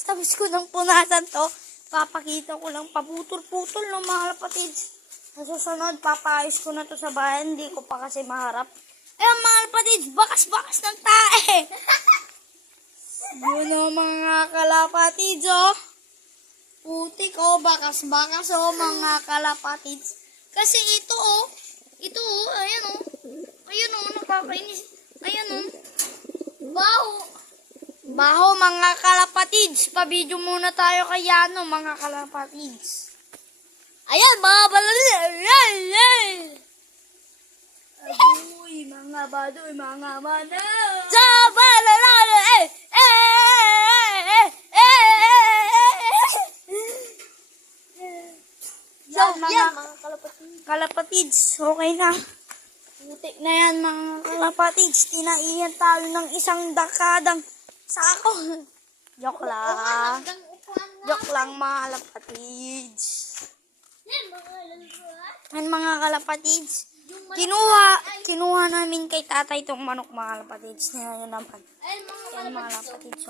kalapatids. Tapos ko nang punasan to. Papakita ko lang paputol-putol ng mga kalapatids. Sa susunod, papaayos ko na to sa bayan. Hindi ko pa kasi maharap. Ayun mga kalapatids, bakas-bakas ng tae. Yun o mga kalapatids o. Putik o, bakas-bakas o mga kalapatids. Kasi ito o, ayan o. Ayun o, nakakainis. Ayan o. Baho. Baho mga kalapatids. Pa-video muna tayo kay Yano mga kalapatids. Ayan mga balalay. Aduy mga baduy mga mana. Sa balalay. Yan mga kalapatids. Okay na. Putik na yan mga kalapatids. Tinaihan tayo ng isang dakadang sako. Joke lang. Joke lang mga kalapatids. Yan mga kalapatids. Kinuha namin kay tatay itong manok mga kalapatids. Yan naman. Yan mga kalapatids.